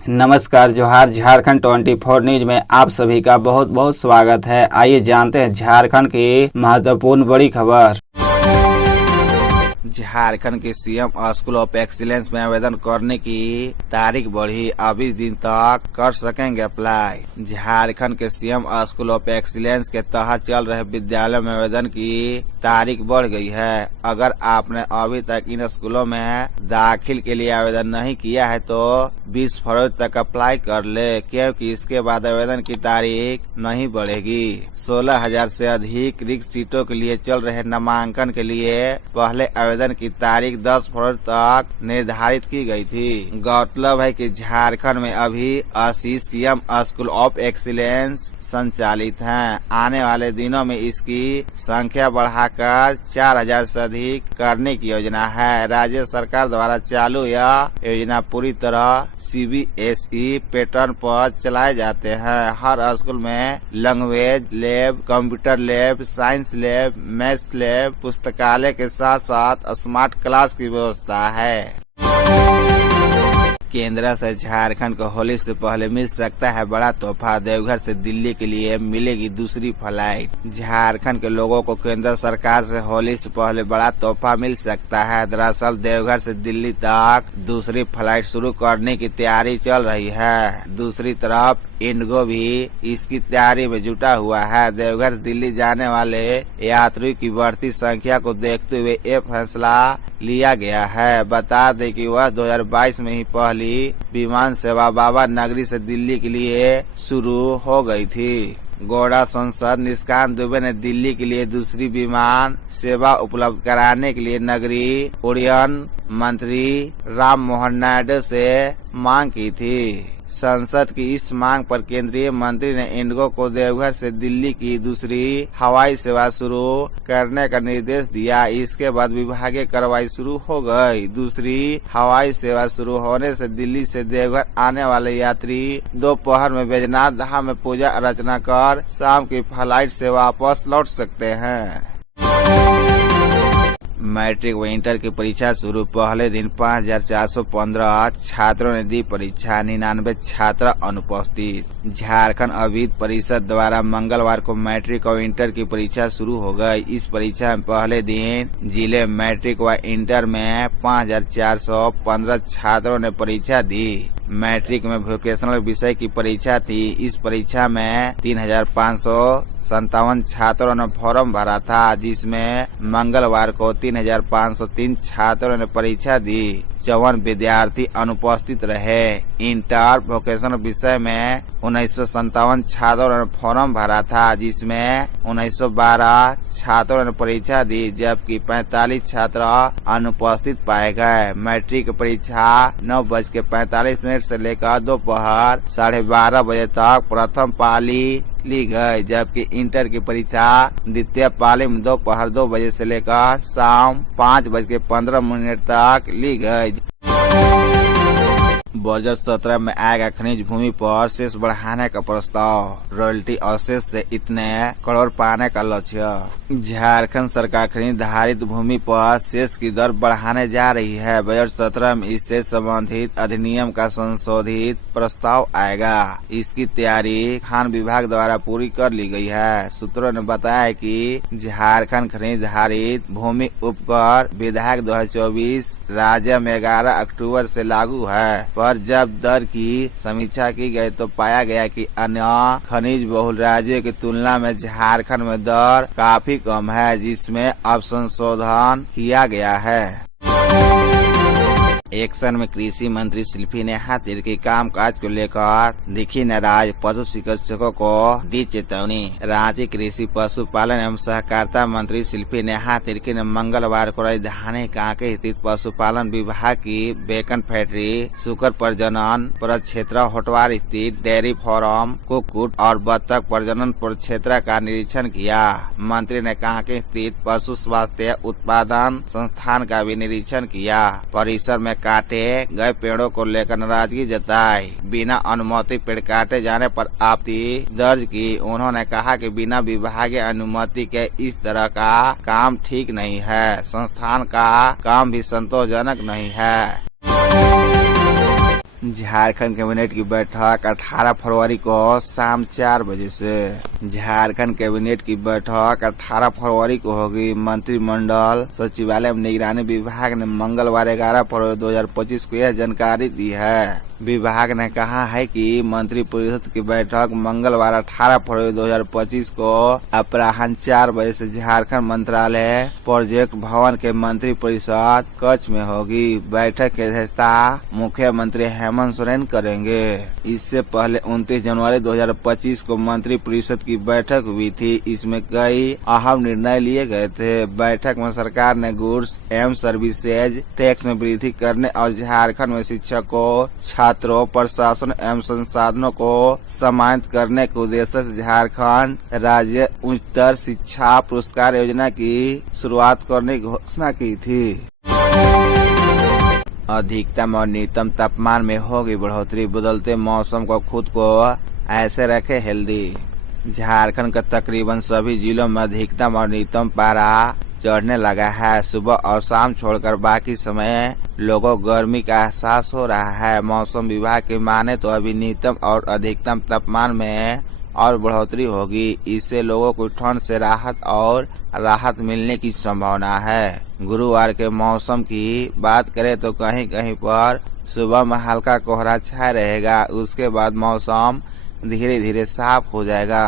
नमस्कार, जोहार। झारखंड 24 न्यूज में आप सभी का बहुत बहुत स्वागत है। आइए जानते हैं झारखंड की महत्वपूर्ण बड़ी खबर। झारखंड के सीएम स्कूल ऑफ एक्सीलेंस में आवेदन करने की तारीख बढ़ी, अब इस दिन तक कर सकेंगे अप्लाई। झारखंड के सीएम स्कूल ऑफ एक्सीलेंस के तहत चल रहे विद्यालयों में आवेदन की तारीख बढ़ गई है। अगर आपने अभी तक इन स्कूलों में दाखिल के लिए आवेदन नहीं किया है तो 20 फरवरी तक अप्लाई कर ले, क्योंकि इसके बाद आवेदन की तारीख नहीं बढ़ेगी। 16,000 से अधिक रिक्त सीटों के लिए चल रहे नामांकन के लिए पहले आवेदन की तारीख 10 फरवरी तक निर्धारित की गई थी। गौरतलब है कि झारखंड में अभी 80 सीएम स्कूल ऑफ एक्सीलेंस संचालित हैं। आने वाले दिनों में इसकी संख्या बढ़ाकर 4,000 से अधिक करने की योजना है। राज्य सरकार द्वारा चालू यह योजना पूरी तरह CBSE पैटर्न पर चलाए जाते हैं। हर स्कूल में language lab, computer lab, science lab, maths lab, पुस्तकालय के साथ साथ स्मार्ट क्लास की व्यवस्था है। केंद्र से झारखंड को होली से पहले मिल सकता है बड़ा तोहफा। देवघर से दिल्ली के लिए मिलेगी दूसरी फ्लाइट। झारखंड के लोगों को केंद्र सरकार से होली से पहले बड़ा तोहफा मिल सकता है। दरअसल देवघर से दिल्ली तक दूसरी फ्लाइट शुरू करने की तैयारी चल रही है। दूसरी तरफ इंडिगो भी इसकी तैयारी में जुटा हुआ है। देवघर दिल्ली जाने वाले यात्रियों की बढ़ती संख्या को देखते हुए ये फैसला लिया गया है। बता दें कि वह 2022 में ही पहली विमान सेवा बाबा नगरी से दिल्ली के लिए शुरू हो गई थी। गौड़ा सांसद निशिकांत दुबे ने दिल्ली के लिए दूसरी विमान सेवा उपलब्ध कराने के लिए नगरीय उड्डयन मंत्री राम मोहन नायडू से मांग की थी। संसद की इस मांग पर केंद्रीय मंत्री ने इंडिगो को देवघर से दिल्ली की दूसरी हवाई सेवा शुरू करने का निर्देश दिया। इसके बाद विभागीय कार्रवाई शुरू हो गई। दूसरी हवाई सेवा शुरू होने से दिल्ली से देवघर आने वाले यात्री दोपहर में बैजनाथ धाम में पूजा अर्चना कर शाम की फ्लाइट से वापस लौट सकते हैं। मैट्रिक व इंटर की परीक्षा शुरू, पहले दिन 5,415 छात्रों ने दी परीक्षा, 99 छात्र अनुपस्थित। झारखंड अभिद परिषद द्वारा मंगलवार को मैट्रिक और इंटर की परीक्षा शुरू हो गई। इस परीक्षा में पहले दिन जिले मैट्रिक व इंटर में 5,415 छात्रों ने परीक्षा दी। मैट्रिक में वोकेशनल विषय की परीक्षा थी। इस परीक्षा में 3,557 छात्रों ने फॉर्म भरा था, जिसमें मंगलवार को 3,503 छात्रों ने परीक्षा दी। 54 विद्यार्थी अनुपस्थित रहे। इंटर वोकेशनल विषय में 1957 छात्रों ने फॉर्म भरा था, जिसमें 1912 छात्रों ने परीक्षा दी, जबकि 45 छात्र अनुपस्थित पाए गए। मैट्रिक परीक्षा 9:45 से लेकर दोपहर 12:30 बजे तक प्रथम पाली ली गई, जबकि इंटर की परीक्षा द्वितीय पाली में दोपहर 2 बजे से लेकर शाम 5:15 तक ली गई। बजट 17 में आएगा खनिज भूमि पर सेस बढ़ाने का प्रस्ताव, रॉयल्टी और सेस से इतने करोड़ पाने का लक्ष्य। झारखंड सरकार खनिज धारित भूमि पर सेस की दर बढ़ाने जा रही है। बजट 17 में इससे संबंधित अधिनियम का संशोधित प्रस्ताव आएगा। इसकी तैयारी खान विभाग द्वारा पूरी कर ली गई है। सूत्रों ने बताया कि झारखंड खनिज धारित भूमि उपकर विधेयक 2024 राज्य में 11 अक्टूबर से लागू है, पर जब दर की समीक्षा की गई तो पाया गया कि अन्य खनिज बहुल राज्यों की तुलना में झारखंड में दर काफी कम है, जिसमें अब संशोधन किया गया है। एक्शन में कृषि मंत्री शिल्पी नेहा तिर्की कामकाज को लेकर दिखी नाराज, पशु चिकित्सकों को दी चेतावनी। रांची कृषि पशुपालन एवं सहकारिता मंत्री शिल्पी नेहा तिर्की ने मंगलवार को राजधानी कांके स्थित पशुपालन विभाग की बेकन फैक्ट्री, सुकर प्रजनन प्रक्षेत्र होटवार स्थित डेयरी फार्म, कुक्कुट और बत्तख प्रजनन प्रक्षेत्र का निरीक्षण किया। मंत्री ने कांके स्थित पशु स्वास्थ्य उत्पादन संस्थान का भी निरीक्षण किया। परिसर में काटे गए पेड़ों को लेकर नाराजगी जताई। बिना अनुमति पेड़ काटे जाने पर आपत्ति दर्ज की। उन्होंने कहा कि बिना विभागीय अनुमति के इस तरह का काम ठीक नहीं है। संस्थान का काम भी संतोषजनक नहीं है। झारखंड कैबिनेट की बैठक 18 फरवरी को शाम 4 बजे से। झारखंड कैबिनेट की बैठक 18 फरवरी को होगी। मंत्रिमंडल सचिवालय एवं निगरानी विभाग ने मंगलवार 11 फरवरी 2025 को यह जानकारी दी है। विभाग ने कहा है कि मंत्रिपरिषद की बैठक मंगलवार 18 फरवरी 2025 को अपराह्न 4 बजे से झारखंड मंत्रालय प्रोजेक्ट भवन के मंत्रिपरिषद कक्ष में होगी। बैठक की अध्यक्षता मुख्यमंत्री हेमंत सोरेन करेंगे। इससे पहले 29 जनवरी 2025 को मंत्रिपरिषद की बैठक हुई थी। इसमें कई अहम निर्णय लिए गए थे। बैठक में सरकार ने गुड्स एवं सर्विसेज टैक्स में वृद्धि करने और झारखंड में शिक्षकों, छात्रों, प्रशासन एवं संसाधनों को सम्मानित करने के उद्देश्य से झारखंड राज्य उच्चतर शिक्षा पुरस्कार योजना की शुरुआत करने की घोषणा की थी। अधिकतम और न्यूनतम तापमान में होगी बढ़ोतरी। बदलते मौसम को खुद को ऐसे रखे हेल्दी। झारखंड का तकरीबन सभी जिलों में अधिकतम और न्यूनतम पारा चढ़ने लगा है। सुबह और शाम छोड़कर बाकी समय लोगों को गर्मी का एहसास हो रहा है। मौसम विभाग की माने तो अभी न्यूनतम और अधिकतम तापमान में और बढ़ोतरी होगी। इससे लोगों को ठंड से राहत मिलने की संभावना है। गुरुवार के मौसम की बात करें तो कहीं कहीं पर सुबह में हल्का कोहरा छाया रहेगा। उसके बाद मौसम धीरे धीरे साफ हो जाएगा।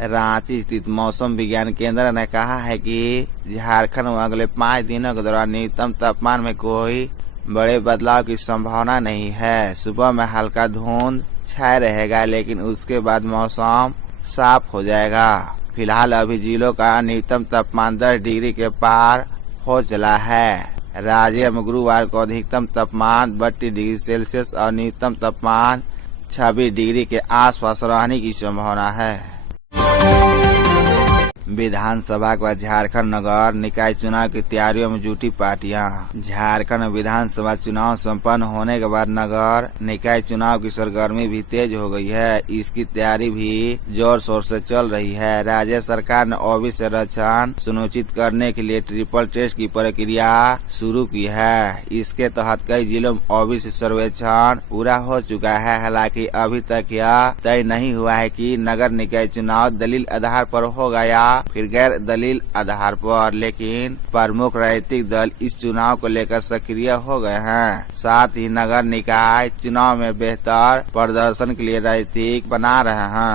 रांची स्थित मौसम विज्ञान केंद्र ने कहा है कि झारखंड में अगले 5 दिनों के दौरान न्यूनतम तापमान में कोई बड़े बदलाव की संभावना नहीं है। सुबह में हल्का धुंध छाया रहेगा, लेकिन उसके बाद मौसम साफ हो जाएगा। फिलहाल अभी जिलों का न्यूनतम तापमान 10 डिग्री के पार हो चला है। राज्य में गुरुवार को अधिकतम तापमान 32 डिग्री सेल्सियस और न्यूनतम तापमान 26 डिग्री के आसपास रहने की संभावना है। विधानसभा के बाद झारखंड नगर निकाय चुनाव की तैयारियों में जुटी पार्टियां। झारखंड में विधानसभा चुनाव संपन्न होने के बाद नगर निकाय चुनाव की सरगर्मी भी तेज हो गई है। इसकी तैयारी भी जोर शोर से चल रही है। राज्य सरकार ने ओबीसी आरक्षण सुनिश्चित करने के लिए ट्रिपल टेस्ट की प्रक्रिया शुरू की है। इसके तहत कई जिलों में ओबीसी सर्वेक्षण पूरा हो चुका है। हालांकि अभी तक यह तय नहीं हुआ है कि नगर निकाय चुनाव दलील आधार पर होगा या फिर गैर दलील आधार पर, लेकिन प्रमुख राजनीतिक दल इस चुनाव को लेकर सक्रिय हो गए हैं। साथ ही नगर निकाय चुनाव में बेहतर प्रदर्शन के लिए रणनीति बना रहे हैं।